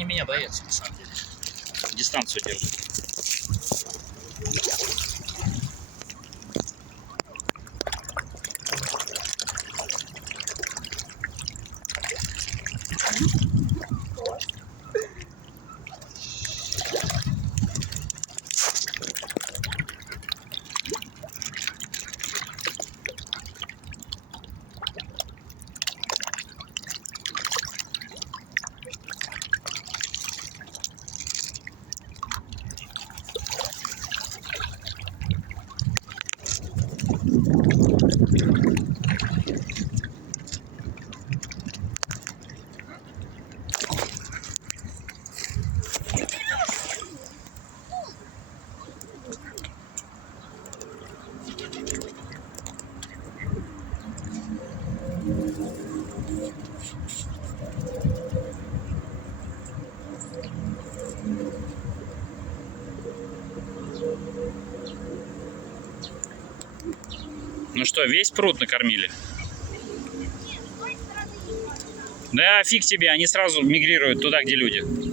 они меня боятся, на самом деле. Дистанцию держат. Ну что, весь пруд накормили? Да фиг тебе, они сразу мигрируют туда, где люди.